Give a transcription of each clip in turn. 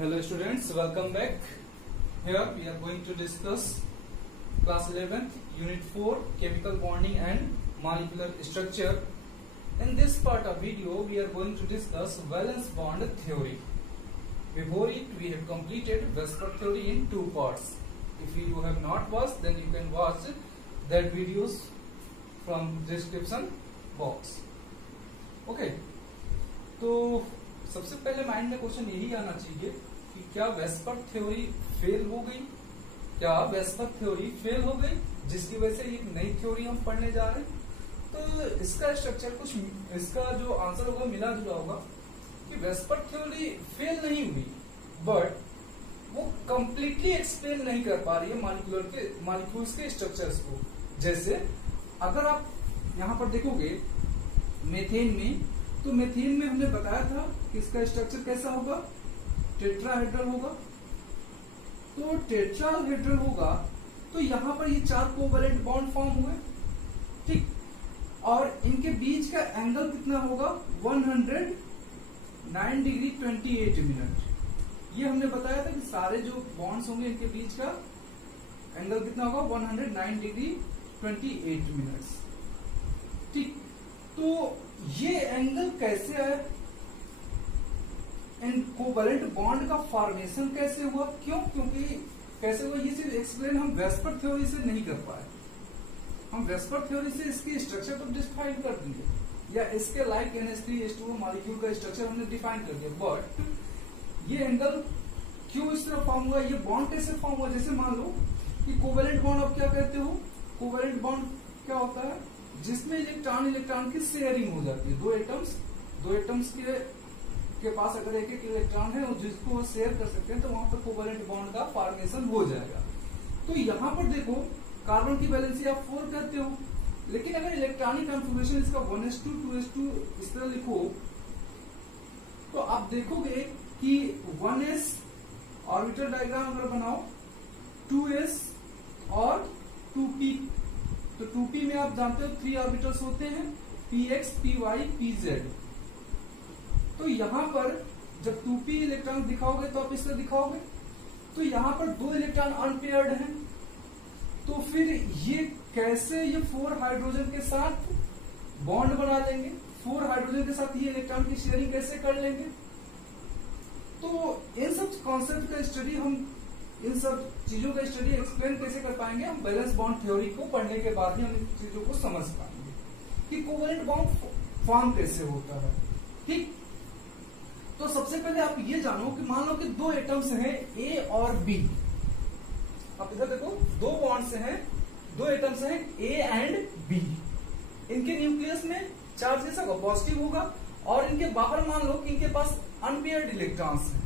Hello students, welcome back. Here we are going to discuss class 11th unit 4 chemical bonding and molecular structure. In this part of video we are going to discuss valence bond theory. Before it we have completed Vesper theory in two parts. If you have not watched, then you can watch that videos from description box. Okay, तो सबसे पहले mind में question यही आना चाहिए कि क्या VSEPR theory fail हो गई, क्या वेस्पर थ्योरी फेल हो गई जिसकी वजह से एक नई थ्योरी हम पढ़ने जा रहे हैं। तो इसका स्ट्रक्चर कुछ, इसका जो आंसर होगा मिला जुला होगा कि वेस्पर थ्योरी फेल नहीं हुई, बट वो कंप्लीटली एक्सप्लेन नहीं कर पा रही है मॉलिक्यूल्स के स्ट्रक्चर्स को। जैसे अगर आप यहाँ पर देखोगे मेथेन में, तो मेथेन में हमने बताया था कि इसका स्ट्रक्चर कैसा होगा, टेट्राहेड्रल होगा। तो टेट्राहेड्रल होगा तो यहाँ पर ये चार कोवैलेंट बॉन्ड फॉर्म हुए, ठीक, और इनके बीच का एंगल कितना होगा 109 डिग्री 28 मिनट। ये हमने बताया था कि सारे जो बॉन्ड्स होंगे इनके बीच का एंगल कितना होगा 109 डिग्री 28 मिनट, ठीक। तो ये एंगल कैसे आया, इन कोवैलेंट बॉन्ड का फॉर्मेशन कैसे हुआ, क्यों, क्योंकि कैसे हुआ ये चीज एक्सप्लेन हम वेस्पर थ्योरी से नहीं कर पाए। हम वेस्पर थ्योरी से इसकी स्ट्रक्चर तो डिफाइन कर दिए, या इसके लाइक NH3H2O मॉलिक्यूल का स्ट्रक्चर हमने डिफाइन कर दिया, बट ये एंगल क्यों इस तरह फॉर्म हुआ, ये बॉन्ड कैसे फॉर्म हुआ। जैसे मान लो कि कोवैलेंट बॉन्ड आप क्या कहते हो, कोवैलेंट बॉन्ड क्या होता है जिसमें इलेक्ट्रॉन की शेयरिंग हो जाती है। दो एटम्स के पास अगर एक एक इलेक्ट्रॉन है और जिसको वो शेयर कर सकते हैं तो वहां पर कोवैलेंट बॉन्ड का फॉर्मेशन हो जाएगा। तो यहाँ पर देखो कार्बन की वैलेंसी आप 4 कहते हो, लेकिन अगर इलेक्ट्रॉनिक कॉन्फ़िगरेशन इसका 1s2 2s2 इस तरह लिखो तो आप देखोगे कि 1s ऑर्बिटल डायग्राम अगर बनाओ 2s और 2p, तो 2p में आप जानते हो 3 ऑर्बिटल्स होते हैं, px py pz। तो यहां पर जब 2p इलेक्ट्रॉन दिखाओगे तो आप इस तरह दिखाओगे, तो यहां पर 2 इलेक्ट्रॉन अनपेयर्ड हैं, तो फिर ये कैसे ये 4 हाइड्रोजन के साथ बॉन्ड बना लेंगे, 4 हाइड्रोजन के साथ ये इलेक्ट्रॉन की शेयरिंग कैसे कर लेंगे। तो इन सब कॉन्सेप्ट का स्टडी, हम इन सब चीजों का स्टडी एक्सप्लेन कैसे कर पाएंगे, हम वैलेंस बॉन्ड थ्योरी को पढ़ने के बाद ही हम इन चीजों को समझ पाएंगे कि कोवैलेंट बॉन्ड फॉर्म कैसे होता है, ठीक। तो सबसे पहले आप ये जानो कि मान लो कि 2 एटम्स हैं A और B। आप इधर देखो 2 बॉन्ड्स हैं, 2 एटम्स हैं A एंड B। इनके न्यूक्लियस में चार्ज कैसा होगा, पॉजिटिव होगा, और इनके बाहर मान लो कि इनके पास अनपेयर्ड इलेक्ट्रॉन्स हैं।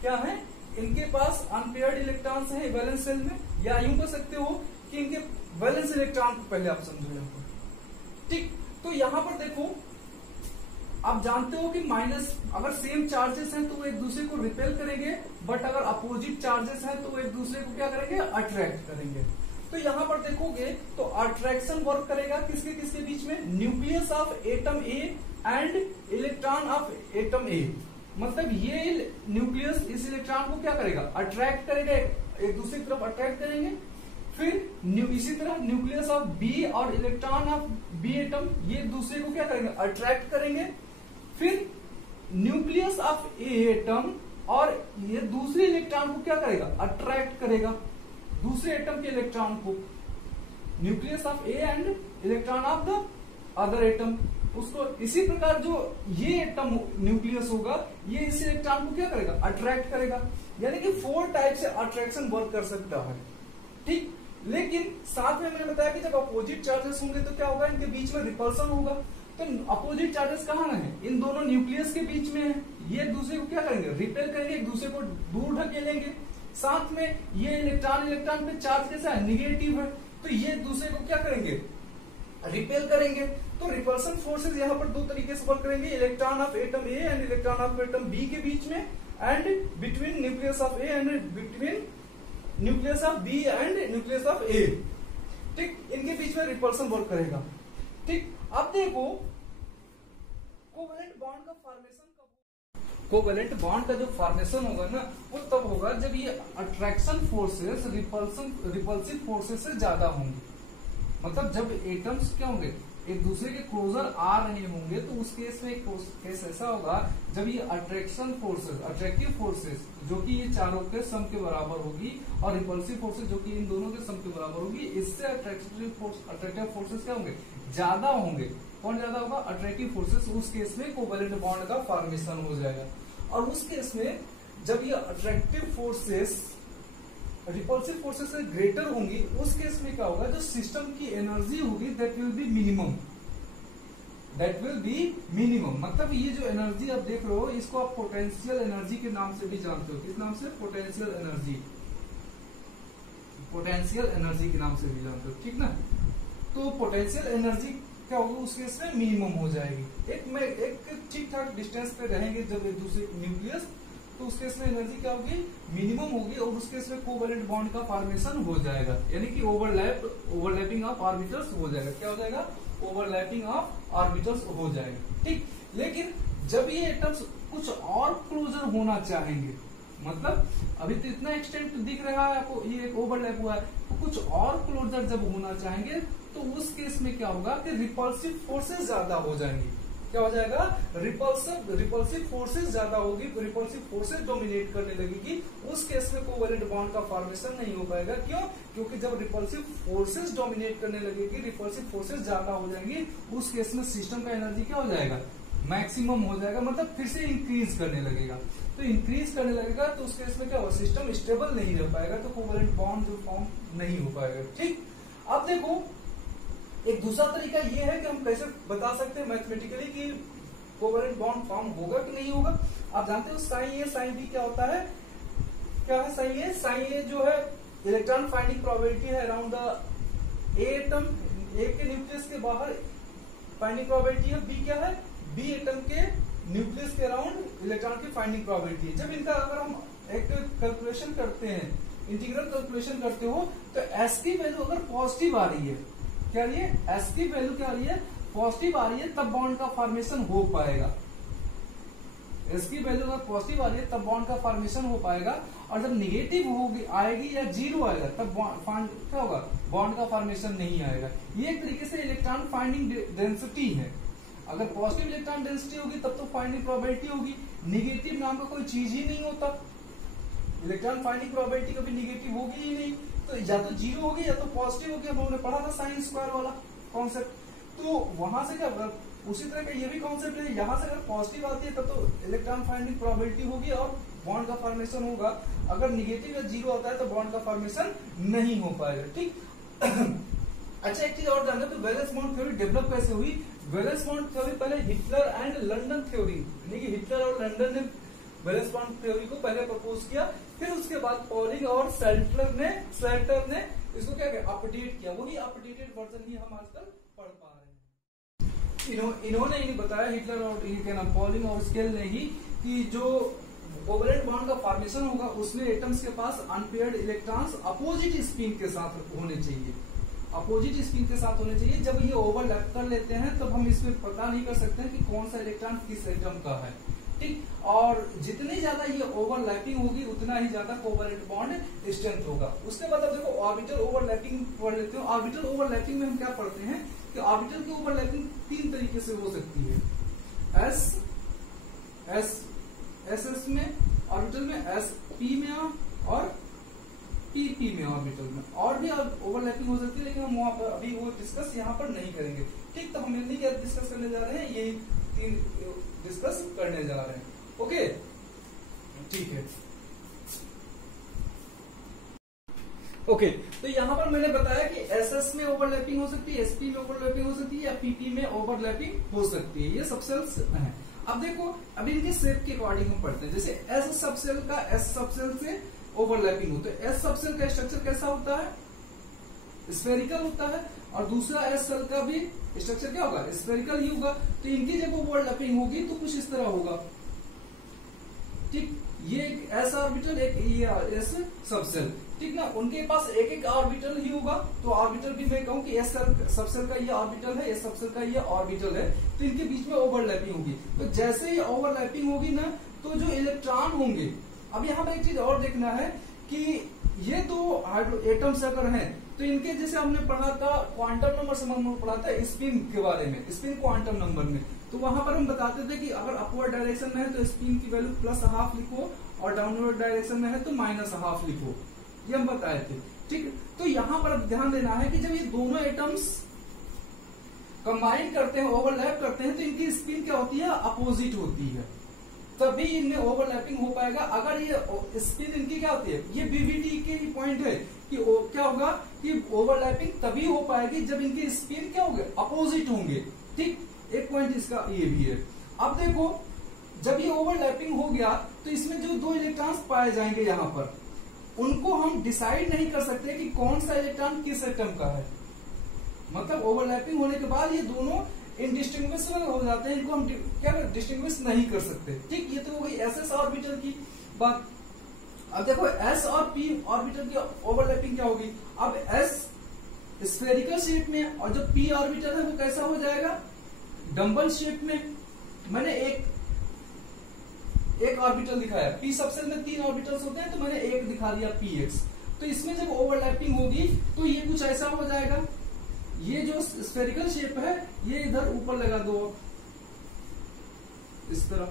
क्या है, इनके पास अनपेयर्ड इलेक्ट्रॉन्स हैं वैलेंस शेल में, या यूं कह सकते हो कि इनके वैलेंस इलेक्ट्रॉन को पहले आप समझो यहाँ पर, ठीक। तो यहां पर देखो आप जानते हो कि माइनस, अगर सेम चार्जेस हैं तो वो एक दूसरे को रिपेल करेंगे, बट अगर अपोजिट चार्जेस हैं तो वो एक दूसरे को क्या करेंगे, अट्रैक्ट करेंगे। तो यहां पर देखोगे तो अट्रैक्शन वर्क करेगा किसके किसके बीच में, nucleus of atom A and electron of atom ए। मतलब ये न्यूक्लियस इस इलेक्ट्रॉन को क्या करेगा, अट्रैक्ट करेगा, एक दूसरे की तरफ अट्रैक्ट करेंगे। फिर इसी तरह न्यूक्लियस ऑफ बी और इलेक्ट्रॉन ऑफ बी एटम ये एक दूसरे को क्या करेंगे, अट्रैक्ट करेंगे। फिर न्यूक्लियस ऑफ ए एटम और ये दूसरे इलेक्ट्रॉन को क्या करेगा, अट्रैक्ट करेगा, दूसरे एटम के इलेक्ट्रॉन को। Nucleus of A and electron of the other atom, उसको इसी प्रकार जो ये एटम न्यूक्लियस होगा ये इस इलेक्ट्रॉन को क्या करेगा, अट्रैक्ट करेगा। यानी कि 4 टाइप से अट्रैक्शन वर्क कर सकता है, ठीक। लेकिन साथ में मैंने बताया कि जब अपोजिट चार्जेस होंगे तो क्या होगा, इनके बीच में रिपल्सन होगा। तो अपोजिट चार्जेस कहाँ है, इन दोनों न्यूक्लियस के बीच में है, ये एक दूसरे को क्या करेंगे, रिपेल करेंगे, एक दूसरे को दूर ढकेलेंगे। साथ में ये इलेक्ट्रॉन पे चार्ज कैसा है, निगेटिव है, तो ये एक दूसरे को क्या करेंगे, रिपेल करेंगे। तो रिपल्सन फोर्सेस यहाँ पर 2 तरीके से वर्क करेंगे, electron of atom A and electron of atom B के बीच में, and between nucleus of A and between nucleus of B and nucleus of A, ठीक। इनके बीच में रिपल्सन वर्क करेगा, ठीक। अब देखो कोवैलेंट बॉन्ड का फॉर्मेशन कब कोवेलेंट बॉन्ड का जो फॉर्मेशन होगा ना वो तब होगा जब ये अट्रैक्शन फोर्सेस रिपल्सिव फोर्सेस से ज्यादा होंगे। मतलब जब एटम्स क्या होंगे, एक दूसरे के क्लोजर आ रहे होंगे, तो उस केस में एक केस ऐसा होगा जब ये अट्रैक्टिव फोर्सेस जो कि ये चारों के सम के बराबर होगी और रिपल्सिव फोर्सेस जो कि इन दोनों के सम के बराबर होगी, इससे अट्रैक्टिव फोर्सेस क्या होंगे, ज्यादा होंगे। कौन ज्यादा होगा, अट्रैक्टिव फोर्सेस। उस केस में कोवेलेंट बॉन्ड का फॉर्मेशन हो जाएगा। और उस केस में जब ये अट्रैक्टिव फोर्सेस रिपल्सिव फोर्सेस से ग्रेटर होंगी, उस केस में क्या होगा, जो सिस्टम की एनर्जी होगी दैट विल बी मिनिमम। मतलब ये जो एनर्जी आप देख रहे हो इसको आप पोटेंशियल एनर्जी के नाम से भी जानते हो। किस नाम से, पोटेंशियल एनर्जी के नाम से भी जानते हो, ठीक ना। तो पोटेंशियल एनर्जी क्या होगी, उस केस में मिनिमम हो जाएगी। एक ठीक ठाक डिस्टेंस पे रहेंगे जब एक दूसरे न्यूक्लियस, तो उस केस में एनर्जी क्या होगी, मिनिमम होगी। और उस केस में कोवेलेंट बॉन्ड का फॉर्मेशन हो जाएगा, यानी कि ओवरलैपिंग ऑफ ऑर्बिटल्स हो जाएगा। क्या हो जाएगा, ओवरलैपिंग ऑफ ऑर्बिटल्स हो जाएगा, ठीक। लेकिन जब ये एटम्स कुछ और क्लोजर होना चाहेंगे, मतलब अभी तो इतना एक्सटेंट दिख रहा है आपको, ये एक ओवरलैप हुआ है, तो कुछ और क्लोजर जब होना चाहेंगे तो उस केस में क्या होगा कि रिपल्सिव फोर्सेस ज्यादा हो जाएंगी। क्या हो जाएगा, रिपल्सिव फोर्सेस ज्यादा होगी, रिपल्सिव फोर्सेस डोमिनेट करने लगेगी। उस केस में कोवेलेंट बॉन्ड का फॉर्मेशन नहीं हो पाएगा। क्यों, क्योंकि जब रिपल्सिव फोर्सेस डोमिनेट करने लगेगी, रिपल्सिव फोर्सेस ज्यादा हो जाएंगी, उस केस में सिस्टम का एनर्जी क्या हो जाएगा, मैक्सिमम हो जाएगा। मतलब फिर से इंक्रीज करने लगेगा। तो इंक्रीज करने लगेगा तो उस केस में क्या होगा, सिस्टम स्टेबल नहीं रह पाएगा, तो कोवेलेंट बॉन्ड जो फॉर्म नहीं हो पाएगा, ठीक। अब देखो एक दूसरा तरीका ये है कि हम कैसे बता सकते हैं मैथमेटिकली कि कोवेलेंट बॉन्ड फॉर्म होगा कि नहीं होगा। आप जानते हो साइन ए साइन बी क्या होता है, क्या है साइन ए जो है इलेक्ट्रॉन फाइंडिंग प्रोबेबिलिटी है अराउंड द एटम, ए के न्यूक्लियस के बाहर फाइंडिंग प्रोबेबिलिटी है। बी क्या है, बी एटम के न्यूक्लियस के अराउंड इलेक्ट्रॉन की फाइंडिंग प्रोबेबिलिटी है। जब इनका अगर हम एक कैलकुलेशन करते हैं, इंटीग्रल कैलकुलेशन करते हो, तो एस की वैल्यू अगर पॉजिटिव आ रही है, क्या रही है, एस की वैल्यू क्या आ रही है, पॉजिटिव आ रही है, तब बॉन्ड का फॉर्मेशन हो पाएगा। एस की वैल्यू अगर पॉजिटिव आ रही है तब बॉन्ड का फॉर्मेशन हो पाएगा। और जब निगेटिव होगी आएगी या जीरो आएगा तब क्या होगा, बॉन्ड का फॉर्मेशन नहीं आएगा। ये एक तरीके से इलेक्ट्रॉन फाइंडिंग डेंसिटी है। अगर पॉजिटिव इलेक्ट्रॉन डेंसिटी होगी तब तो फाइंडिंग प्रोबेबिलिटी होगी, निगेटिव नाम का कोई चीज ही नहीं होता, इलेक्ट्रॉन फाइंडिंग प्रोबेबिलिटी कभी निगेटिव होगी ही नहीं। तो या तो जीरो होगी या तो पॉजिटिव होगी। हम लोगों ने पढ़ा था साइन स्क्वायर वाला कॉन्सेप्ट। तो वहां से क्या, उसी तरह का ये भी कॉन्सेप्ट है, यहाँ से अगर पॉजिटिव आती है तब तो इलेक्ट्रॉन फाइंडिंग प्रोबेबिलिटी होगी और बॉन्ड का फॉर्मेशन होगा। अगर निगेटिव या जीरो आता है तो बॉन्ड का फॉर्मेशन नहीं हो पाएगा, ठीक। अच्छा एक चीज और जानना, तो वैलेंस बॉन्ड थ्योरी डेवलप कैसे हुई। वैलेंस बॉन्ड थ्योरी पहले हिटलर एंड लंदन थ्योरी, यानी कि हिटलर और लंदन ने वैलेंस बॉन्ड थ्योरी को पहले प्रपोज किया, फिर उसके बाद पॉलिंग और स्लेटर ने इसको क्या किया, अपडेट किया। वही अपडेटेड वर्जन ही हम आजकल पढ़ पा रहे हैं। इन्होंने ही बताया, हिटलर और क्या नाम, पॉलिंग और स्केल ने ही, कि जो कोवेलेंट बॉन्ड का फॉर्मेशन होगा उसमें एटम्स के पास अनपेयर्ड इलेक्ट्रॉन्स अपोजिट स्पिन के साथ होने चाहिए, अपोजिट स्पिन के साथ होने चाहिए। जब ये ओवरलैप कर लेते हैं तब हम इसमें पता नहीं कर सकते हैं कि कौन सा इलेक्ट्रॉन किस एटम का है, ठीक। और जितनी ज्यादा ये ओवरलैपिंग होगी उतना ही ज्यादा कोवेलेंट बॉन्ड स्ट्रेंथ होगा। उसके बाद अब देखो ऑर्बिटल ओवरलैपिंग पढ़ लेते हो। ऑर्बिटल ओवरलैपिंग में हम क्या पढ़ते हैं कि ऑर्बिटल की ओवरलैपिंग तीन तरीके से हो सकती है। एस में ऑर्बिटल में, एस पी में और पी में ऑर्बिटल में, और भी ओवरलैपिंग हो सकती है, लेकिन हम वहां पर अभी वो डिस्कस यहाँ पर नहीं करेंगे, ठीक। तो हम इतनी क्या डिस्कस करने जा रहे हैं, यही तीन डिस्कस करने जा रहे हैं, ओके, ठीक है। ओके, तो यहाँ पर मैंने बताया कि एसएस में ओवरलैपिंग हो सकती है, एसपी में ओवरलैपिंग हो सकती है, या पीपी में ओवरलैपिंग हो सकती है। ये सबसेल्स हैं। अब देखो, अभी इनके शेप के अकॉर्डिंग हम पढ़ते हैं। जैसे एस सबसेल का एस सबसेल से ओवरलैपिंग होता है। एस सबसेल का स्ट्रक्चर कैसा होता है, स्फेरिकल होता है, और दूसरा एस सेल का भी स्ट्रक्चर क्या होगा, स्फेरिकल ही होगा। तो इनकी जब ओवरलैपिंग होगी तो कुछ इस तरह होगा, ठीक। ये एक एस ऑर्बिटल, एक ये एस सबसेल, ठीक ना। उनके पास एक एक ऑर्बिटल ही होगा। तो ऑर्बिटल भी मैं कहूं कि एस सबसेल का ये ऑर्बिटल है, एस सबसेल का ये ऑर्बिटल है, तो इनके बीच में ओवरलैपिंग होगी। तो जैसे ही ओवरलैपिंग होगी ना, तो जो इलेक्ट्रॉन होंगे, अब यहाँ पर एक चीज और देखना है कि ये दो एटम्स अगर हैं तो इनके, जैसे हमने पढ़ा था क्वांटम नंबर से, हमने पढ़ा था स्पिन के बारे में, स्पिन क्वांटम नंबर में, तो वहां पर हम बताते थे कि अगर अपवर्ड डायरेक्शन में है तो स्पिन की वैल्यू +½ लिखो और डाउनवर्ड डायरेक्शन में है तो -½ लिखो, ये हम बताए थे। ठीक, तो यहाँ पर अब ध्यान देना है कि जब ये दोनों एटम्स कंबाइन करते हैं, ओवरलैप करते हैं, तो इनकी स्पिन क्या होती है, अपोजिट होती है, तभी इनमें ओवरलैपिंग हो पाएगा। अगर ये स्पिन इनकी क्या होती है, ये बीबीटी के पॉइंट है कि क्या होगा कि ओवरलैपिंग तभी हो पाएगी जब इनकी स्पिन क्या होंगे, अपोजिट होंगे। ठीक, एक पॉइंट इसका ये भी है। अब देखो, जब ये ओवरलैपिंग हो गया तो इसमें जो दो इलेक्ट्रॉन्स पाए जाएंगे यहाँ पर, उनको हम डिसाइड नहीं कर सकते कि कौन सा इलेक्ट्रॉन किस एटम का है। मतलब ओवरलैपिंग होने के बाद ये दोनों इनडिस्टिंग्विशेबल हो जाते हैं, इनको हम क्या डिस्टिंग्विश नहीं कर सकते। ठीक, ये तो हो गई एसएस ऑर्बिटल की बात। अब देखो एस और पी ऑर्बिटल की ओवरलैपिंग क्या होगी। अब एस स्फेरिकल शेप में और जो पी ऑर्बिटल है वो कैसा हो जाएगा, डम्बल शेप में। मैंने एक ऑर्बिटल दिखाया, पी सबसेल में 3 ऑर्बिटल्स होते हैं तो मैंने एक दिखा दिया पी एक्स। तो इसमें जब ओवरलैपिंग होगी तो ये कुछ ऐसा हो जाएगा, ये जो स्फेरिकल शेप है ये इधर ऊपर लगा दो इस तरह।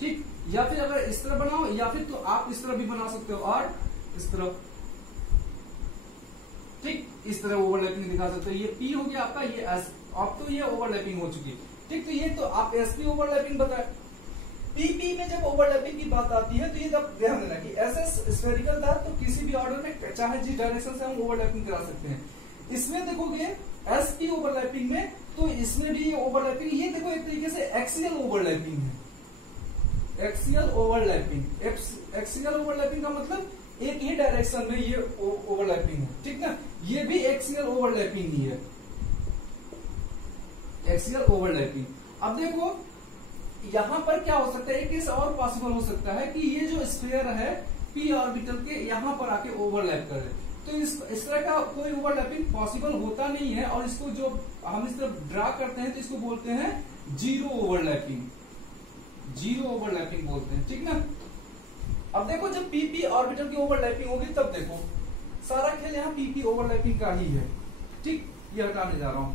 ठीक, या फिर अगर इस तरह बनाओ या फिर तो आप इस तरह भी बना सकते हो और इस तरह। ठीक, इस तरह ओवरलैपिंग दिखा सकते हो। ये पी हो गया आपका, ये एस, अब तो ये ओवरलैपिंग हो चुकी। ठीक, तो ये तो आप एसपी ओवरलैपिंग बताए। पीपी में जब ओवरलैपिंग की बात आती है तो ये तब ध्यान देना कि एसएस स्फेरिकल था तो किसी भी ऑर्डर में चाहे जिस डायरेक्शन से हम ओवरलैपिंग करा सकते हैं। इसमें देखोगे एसपी ओवरलैपिंग में, तो इसमें भी ओवरलैपिंग, ये देखो एक तरीके से एक्सियल ओवरलैपिंग है। एक्सियल ओवरलैपिंग, एक्सियल ओवरलैपिंग का मतलब एक ही डायरेक्शन में ये ओवरलैपिंग है। ठीक ना, ये भी एक्सियल ओवरलैपिंग ही है, एक्सियल ओवरलैपिंग। अब देखो यहां पर क्या हो सकता है, एक केस और पॉसिबल हो सकता है कि ये जो स्फीयर है पी ऑर्बिटल के यहां पर आके ओवरलैप करे, तो इस तरह का कोई ओवरलैपिंग पॉसिबल होता नहीं है। और इसको जो हम इस तरह ड्रा करते हैं तो इसको बोलते हैं जीरो ओवरलैपिंग, जीरो ओवरलैपिंग बोलते हैं। ठीक ना, अब देखो जब पीपी ऑर्बिटल की ओवरलैपिंग होगी तब देखो सारा खेल यहाँ पीपी ओवरलैपिंग का ही है। ठीक, ये हटाने जा रहा हूं।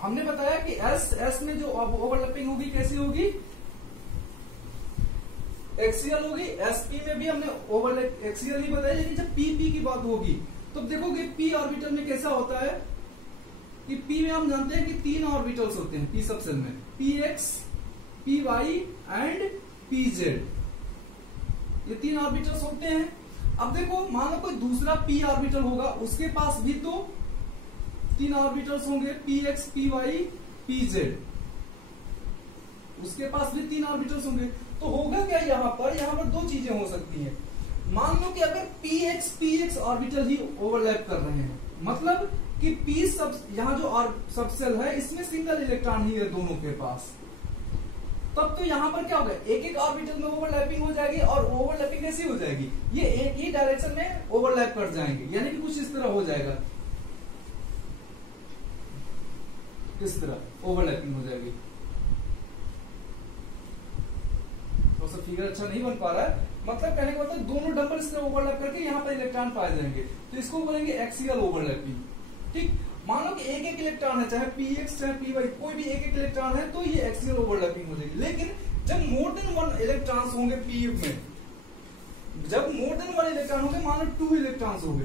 हमने बताया कि एस में जो ओवरलैपिंग होगी कैसी होगी, एक्सियल होगी। एसपी में भी हमने ओवरलैप एक्सियल ही बताया, लेकिन जब पीपी की बात होगी तो देखोगे पी ऑर्बिटल में कैसा होता है कि पी में हम जानते हैं कि 3 ऑर्बिटल्स होते हैं पी सबसेल में, P X, P Y and P Z, ये 3 ऑर्बिटल्स होते हैं। अब देखो मान लो कोई दूसरा पी ऑर्बिटल होगा, उसके पास भी तो 3 ऑर्बिटल्स होंगे, P X, P Y, P Z, उसके पास भी 3 ऑर्बिटल्स होंगे। तो होगा क्या यहाँ पर 2 चीजें हो सकती हैं। मान लो कि अगर पी एक्स ऑर्बिटल ही ओवरलैप कर रहे हैं, मतलब कि पी सब यहाँ जो सबसेल है इसमें सिंगल इलेक्ट्रॉन ही है दोनों के पास, तब तो यहाँ पर क्या होगा, एक ऑर्बिटल में ओवरलैपिंग हो जाएगी। और ओवरलैपिंग कैसी हो जाएगी, ये एक ही डायरेक्शन में ओवरलैप कर जाएंगे, यानी कि कुछ इस तरह हो जाएगा, इस तरह ओवरलैपिंग हो जाएगी। तो सब फिगर अच्छा नहीं बन पा रहा है, मतलब कहने का मतलब दोनों डंबल इस तरह ओवरलैप करके यहाँ पर इलेक्ट्रॉन पाए जाएंगे, तो इसको बोलेंगे एक्सियल ओवरलैपिंग। ठीक, मानो कि एक इलेक्ट्रॉन है, चाहे पी एक्स चाहे पी वाई, कोई भी एक इलेक्ट्रॉन है तो ये एक्सियल ओवरलैपिंग हो जाएगी। लेकिन जब मोर देन 1 इलेक्ट्रॉन्स होंगे पी में, जब मोर देन 1 इलेक्ट्रॉन होंगे, मानो 2 इलेक्ट्रॉन्स होंगे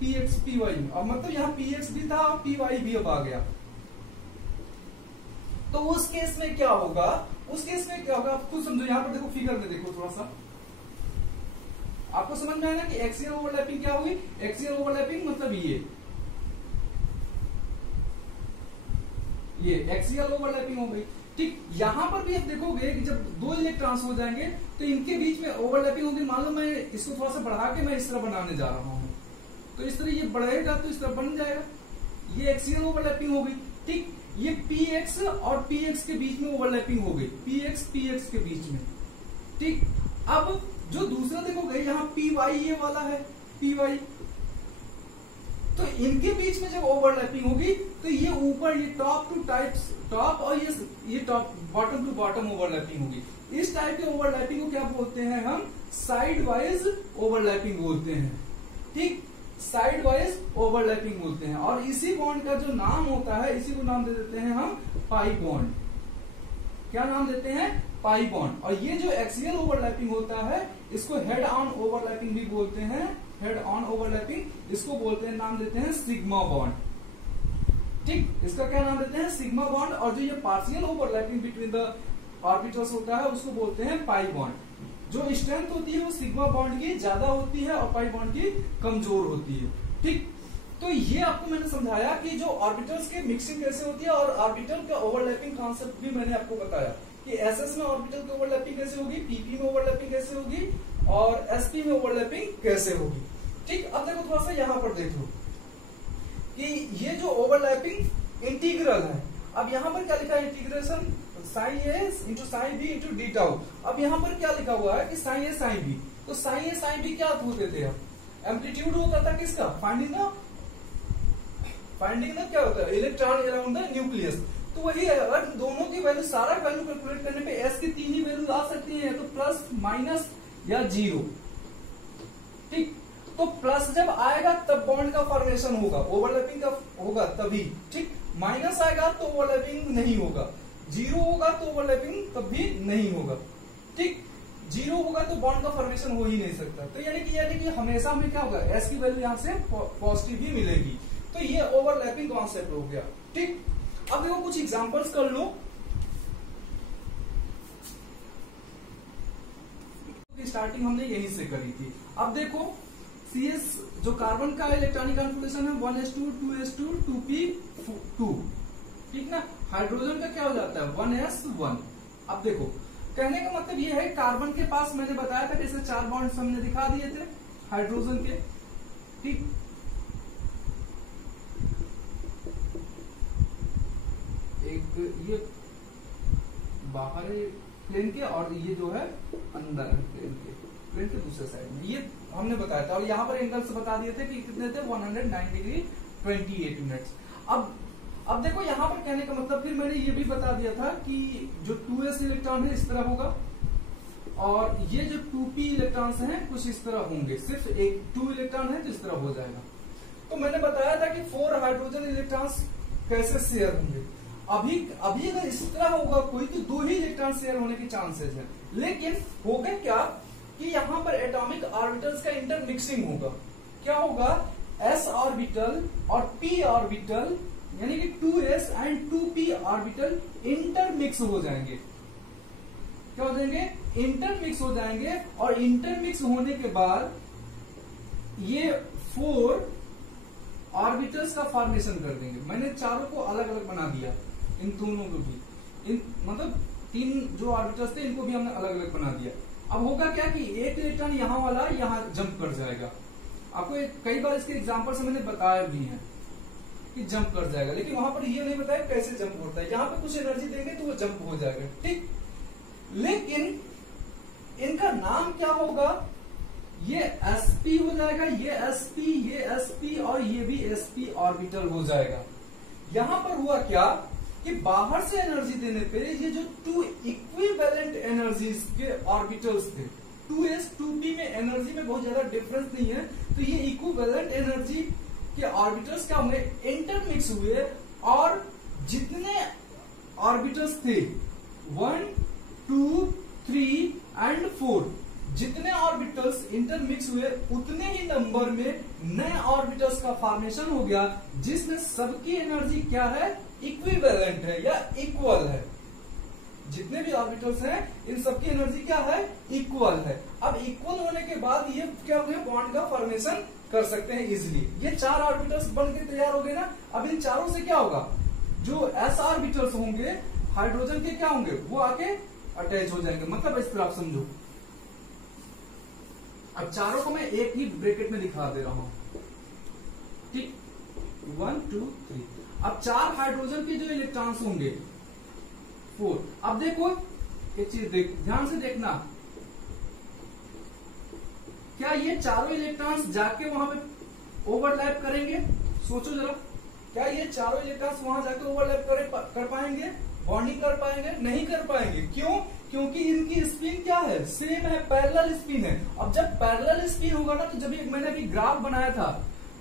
पी एक्स पी वाई में, अब मतलब यहाँ पी एक्स भी था पी वाई भी अब आ गया, तो उस केस में क्या होगा, आप खुद समझो। यहाँ पर देखो फिगर में देखो थोड़ा सा, आपको समझ में आया ना कि एक्सियल ओवरलैपिंग क्या होगी। एक्सियल ओवरलैपिंग मतलब ये एक्सियल ओवरलैपिंग हो गई। ठीक, यहां पर भी आप देखोगे कि जब 2 इलेक्ट्रॉन्स हो जाएंगे तो इनके बीच में ओवरलैपिंग होगी। मान लो मैं इसको थोड़ा सा बढ़ा के मैं इस तरह बनाने जा रहा हूं, तो इस तरह ये बढ़ेगा तो इस तरह बन जाएगा, ये एक्सियल ओवरलैपिंग हो गई। ठीक, ये पी एक्स और पी एक्स के बीच में ओवरलैपिंग हो गई, पी एक्स के बीच में। ठीक, अब जो दूसरा देखोगे यहाँ पी वाई ये वाला है, पी वाई, तो इनके बीच में जब ओवरलैपिंग होगी तो ये ऊपर ये टॉप टू टॉप और ये top bottom to bottom overlapping होगी। इस टाइप के ओवरलैपिंग को क्या बोलते हैं हम? साइड वाइज ओवरलैपिंग बोलते हैं। ठीक, साइड वाइज ओवरलैपिंग बोलते हैं। और इसी बॉन्ड का जो नाम होता है, इसी को नाम दे देते हैं हम पाई बॉन्ड। क्या नाम देते हैं? Pi bond. और ये जो एक्सियल ओवरलैपिंग होता है इसको हेड ऑन ओवरलैपिंग भी बोलते हैं। हेड ऑन ओवरलैपिंग इसको बोलते हैं, नाम देते हैं सिग्मा बॉन्ड। ठीक, इसका क्या नाम देते हैं? Sigma bond. और जो ये partial overlapping between the orbitals होता है उसको बोलते हैं पाई बॉन्ड। जो स्ट्रेंथ होती है वो सिग्मा बॉन्ड की ज्यादा होती है और पाई बॉन्ड की कमजोर होती है। ठीक, तो ये आपको मैंने समझाया कि जो ऑर्बिटल्स की मिक्सिंग कैसे होती है और ऑर्बिटल का ओवरलैपिंग कॉन्सेप्ट भी मैंने आपको बताया कि एसएस में ऑर्बिटल की ओवरलैपिंग कैसे होगी, पीपी में ओवरलैपिंग कैसे होगी और एसपी में ओवरलैपिंग कैसे होगी। ठीक, अब देखो थोड़ा सा यहां पर देखो कि ये जो ओवरलैपिंग इंटीग्रल है, अब यहां पर क्या लिखा है? Integration sine A into sine B into d tau. अब यहां पर क्या लिखा हुआ है कि साइन ए साइन बी, तो साइन ए साइन बी क्या होते थे? एम्पलीट्यूड होता था किसका? फाइंडिंग द क्या होता है? Electron around the nucleus. तो वही है, अगर दोनों की वैल्यू, सारा वैल्यू कैलकुलेट करने पे एस की तीन ही वैल्यू आ सकती है, तो प्लस माइनस या जीरो। ठीक, तो प्लस जब आएगा तब बॉन्ड का फॉर्मेशन होगा, ओवरलैपिंग का होगा तभी। ठीक, माइनस आएगा तो ओवरलैपिंग नहीं होगा, जीरो होगा तो ओवरलैपिंग तब भी नहीं होगा। ठीक, जीरो होगा तो बॉन्ड का फॉर्मेशन हो ही नहीं सकता। तो यानी कि हमेशा हमें क्या होगा? एस की वैल्यू यहां से पॉजिटिव ही मिलेगी। तो ये ओवरलैपिंग कॉन्सेप्ट हो गया। ठीक, अब देखो कुछ एग्जांपल्स कर लो। स्टार्टिंग हमने यहीं से करी थी। अब देखो CS जो कार्बन का इलेक्ट्रॉनिक कॉन्फिगरेशन है 1s2 2s2 2p2। ठीक ना, हाइड्रोजन का क्या हो जाता है? 1s1। अब देखो कहने का मतलब ये है, कार्बन के पास मैंने बताया था जैसे 4 बॉन्ड्स हमने दिखा दिए थे हाइड्रोजन के। ठीक, एक ये बाहर है प्लेन के और ये जो है अंदर है प्लेन के दूसरे साइड में, ये हमने बताया था। और यहाँ पर एंगल्स बता दिए थे कि कितने थे? 109 डिग्री 28 मिनट्स। अब देखो यहाँ पर कहने का मतलब, फिर मैंने ये भी बता दिया था कि जो 2s इलेक्ट्रॉन है इस तरह होगा और ये जो 2p इलेक्ट्रॉन्स हैं कुछ इस तरह होंगे। सिर्फ एक 2 इलेक्ट्रॉन है तो इस तरह हो जाएगा। तो मैंने बताया था कि 4 हाइड्रोजन इलेक्ट्रॉन्स कैसे शेयर होंगे। अभी अगर इस तरह होगा कोई तो 2 ही इलेक्ट्रॉन शेयर होने के चांसेस है। लेकिन होगा क्या कि यहाँ पर एटॉमिक ऑर्बिटल्स का इंटरमिक्सिंग होगा। क्या होगा? s ऑर्बिटल और p ऑर्बिटल यानी कि 2s and 2p orbital intermix हो जाएंगे। क्या हो जाएंगे? इंटरमिक्स हो जाएंगे। और इंटरमिक्स होने के बाद ये 4 ऑर्बिटल्स का फॉर्मेशन कर देंगे। मैंने चारों को अलग अलग बना दिया, इन दोनों को भी, मतलब 3 जो ऑर्बिटल्स थे इनको भी हमने अलग अलग बना दिया। अब होगा क्या कि एक इलेक्ट्रॉन यहाँ वाला यहाँ जंप कर जाएगा। आपको कई बार इसके एग्जांपल से मैंने बताया भी है कि जंप कर जाएगा, लेकिन वहां पर ये नहीं बताया कैसे जंप होता है। यहाँ पे कुछ एनर्जी देंगे तो वो जंप हो जाएगा। ठीक, लेकिन इनका नाम क्या होगा? ये sp हो जाएगा, ये sp और ये भी sp ऑर्बिटल हो जाएगा। यहां पर हुआ क्या कि बाहर से एनर्जी देने पे ये जो 2 इक्विवेलेंट एनर्जीज के ऑर्बिटल्स थे, 2s 2p में एनर्जी में बहुत ज्यादा डिफरेंस नहीं है, तो ये इक्विवेलेंट एनर्जी के ऑर्बिटल्स क्या होंगे? इंटरमिक्स हुए और जितने ऑर्बिटल्स थे 1 2 3 एंड 4, जितने ऑर्बिटल्स इंटरमिक्स हुए उतने ही नंबर में नए ऑर्बिटल्स का फॉर्मेशन हो गया, जिसमें सबकी एनर्जी क्या है? इक्विवेलेंट है या इक्वल है। जितने भी ऑर्बिटल्स हैं इन सबकी एनर्जी क्या है? इक्वल है। अब इक्वल होने के बाद ये क्या हुए? बॉन्ड का फॉर्मेशन कर सकते हैं इजिली। ये 4 ऑर्बिटल्स बन के तैयार हो गए ना। अब इन चारों से क्या होगा? जो s ऑर्बिटल्स होंगे हाइड्रोजन के क्या होंगे? वो आके अटैच हो जाएंगे। मतलब इस तरह आप समझो। अब चारों को मैं एक ही ब्रैकेट में दिखा दे रहा हूं। ठीक, 1 2 3। अब 4 हाइड्रोजन के जो इलेक्ट्रॉन्स होंगे 4। अब देखो एक चीज ध्यान से देखना, क्या ये चारों इलेक्ट्रॉन्स जाके वहां पे ओवरलैप करेंगे? सोचो जरा, क्या ये चारों इलेक्ट्रॉन्स वहां जाके ओवरलैप कर पाएंगे, बॉन्डिंग कर पाएंगे? नहीं कर पाएंगे। क्यों? क्योंकि इनकी स्पिन क्या है, सेम है, पैरेलल स्पिन है। अब जब पैरेलल स्पिन होगा ना, तो जब मैंने अभी ग्राफ बनाया था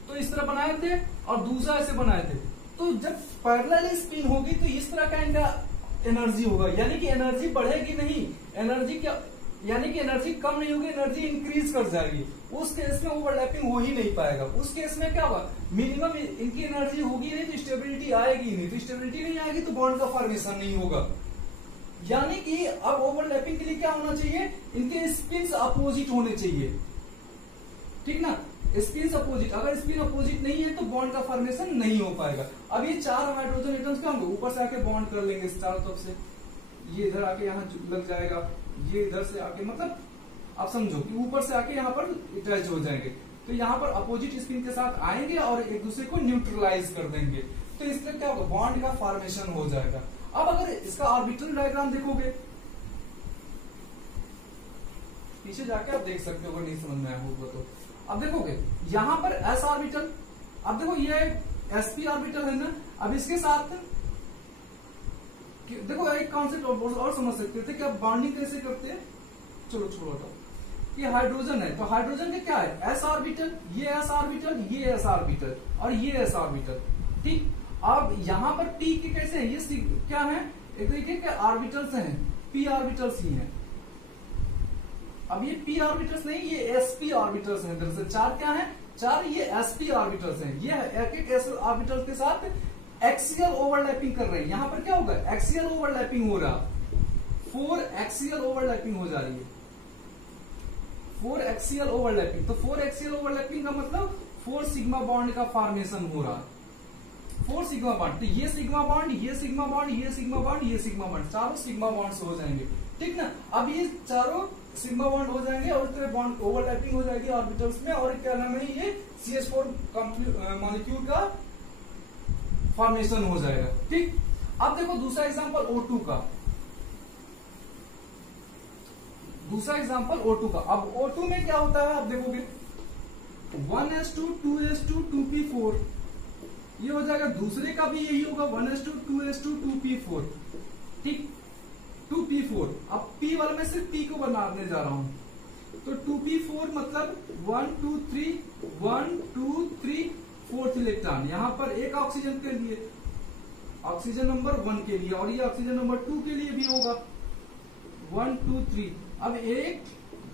तो इस तरह बनाए थे और दूसरा ऐसे बनाए थे, तो जब पैरेलल स्पिन होगी तो इस तरह का इनका एनर्जी होगा, यानी कि एनर्जी बढ़ेगी नहीं, एनर्जी क्या, यानी कि एनर्जी कम नहीं होगी, एनर्जी इंक्रीज कर जाएगी। उस केस में ओवरलैपिंग हो ही नहीं पाएगा। उस केस में क्या होगा, मिनिमम इनकी एनर्जी होगी नहीं तो स्टेबिलिटी आएगी नहीं, तो स्टेबिलिटी नहीं आएगी तो बॉन्ड का फॉर्मेशन नहीं होगा। यानी कि अब ओवरलैपिंग के लिए क्या होना चाहिए, इनके स्पिन्स अपोजिट होने चाहिए, ठीक ना, स्पिन अपोजिट। अगर स्पिन अपोजिट नहीं है तो बॉन्ड का फॉर्मेशन नहीं हो पाएगा। अब ये चार हाइड्रोजन एटम्स क्या होंगे, ऊपर से आके बॉन्ड कर लेंगे चारों तरफ से, ये इधर आके यहाँ लग जाएगा, ये इधर से आके, मतलब आप समझो कि ऊपर से आके यहाँ पर अटैच हो जाएंगे, तो यहाँ पर अपोजिट स्पिन के साथ आएंगे और एक दूसरे को न्यूट्रलाइज कर देंगे, तो इससे क्या होगा, बॉन्ड का फॉर्मेशन हो जाएगा। अब अगर इसका ऑर्बिटल डायग्राम देखोगे, पीछे जाके आप देख सकते हो अगर नहीं समझ में आया होगा तो। अब देखोगे यहां पर एस ऑर्बिटल, अब देखो ये sp ऑर्बिटल है ना, अब इसके साथ देखो एक कॉन्सेप्ट और समझ सकते थे कि आप बॉन्डिंग कैसे करते हैं, चलो छोड़ो तो, ये हाइड्रोजन है तो हाइड्रोजन के क्या है, s ऑर्बिटल, ये s ऑर्बिटल, ये s ऑर्बिटल और ये s ऑर्बिटल, ठीक। अब यहां पर p के कैसे हैं, ये क्या है, एक तरीके के ऑर्बिटल्स हैं, p ऑर्बिटल्स ही हैं। अब ये p ऑर्बिटल्स नहीं, ये sp ऑर्बिटल्स हैं। दरअसल चार क्या हैं, चार ये sp ऑर्बिटल्स हैं। ये एक एक s ऑर्बिटल के साथ एक्सियल ओवरलैपिंग कर रहे हैं। यहां पर क्या होगा, एक्सियल ओवरलैपिंग हो रहा, 4 एक्सियल ओवरलैपिंग हो जा रही है, 4 एक्सियल ओवरलैपिंग। तो 4 एक्सियल ओवरलैपिंग का मतलब 4 सिग्मा बॉन्ड का फॉर्मेशन हो रहा है, 4 सिग्मा बॉन्ड। तो ये सिग्मा बॉन्ड, ये सिग्मा बॉन्ड, ये सिग्मा बॉन्ड, ये सिग्मा बॉन्ड, चारों सिग्मा बॉन्ड्स हो जाएंगे, ठीक ना। अब ये चारों सिग्मा बॉन्ड हो जाएंगे और इस तरह बॉन्ड ओवरलैपिंग हो जाएगी ऑर्बिटल्स में, और क्या नाम है, ये CH4 मॉलिक्यूल का फॉर्मेशन हो जाएगा, ठीक। अब देखो दूसरा एग्जांपल O2 का, दूसरा एग्जांपल O2 का। अब O2 में क्या होता है, आप देखोगे 1s2 2s2 2p4, ये हो जाएगा। दूसरे का भी यही होगा, 1s2 2s2 2p4, ठीक, 2p4। अब p वाले में सिर्फ p को बनाने जा रहा हूं, तो 2p4 मतलब 1 2 3 1 2 3 4th इलेक्ट्रॉन, यहां पर एक ऑक्सीजन के लिए, ऑक्सीजन नंबर 1 के लिए, और ये ऑक्सीजन नंबर 2 के लिए भी होगा 1 2 3। अब 1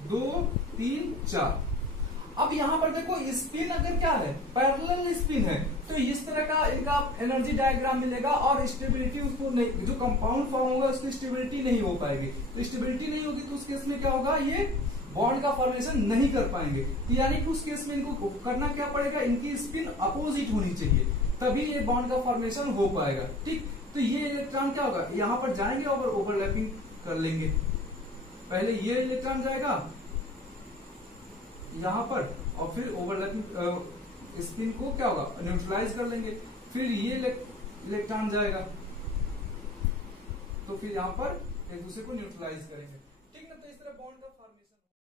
2 3 4। अब यहां पर देखो स्पिन अगर क्या है, पैरेलल स्पिन है, तो इस तरह का इनका एनर्जी डायग्राम मिलेगा और स्टेबिलिटी उसको नहीं, जो कंपाउंड फॉर्म होगा उसकी स्टेबिलिटी नहीं हो पाएगी। तो स्टेबिलिटी नहीं होगी तो उस केस में क्या होगा, ये बॉन्ड का फॉर्मेशन नहीं कर पाएंगे। यानी कि उस केस में इनको करना क्या पड़ेगा, इनकी स्पिन अपोजिट होनी चाहिए, तभी ये बॉन्ड का फॉर्मेशन हो पाएगा, ठीक। तो ये इलेक्ट्रॉन क्या होगा, यहाँ पर जाएंगे और ओवरलैपिंग कर लेंगे। पहले ये इलेक्ट्रॉन जाएगा यहाँ पर और फिर ओवरलैपिंग स्पिन को क्या होगा, न्यूट्रलाइज कर लेंगे, फिर ये इलेक्ट्रॉन जाएगा तो फिर यहाँ पर एक दूसरे को न्यूट्रलाइज करेंगे।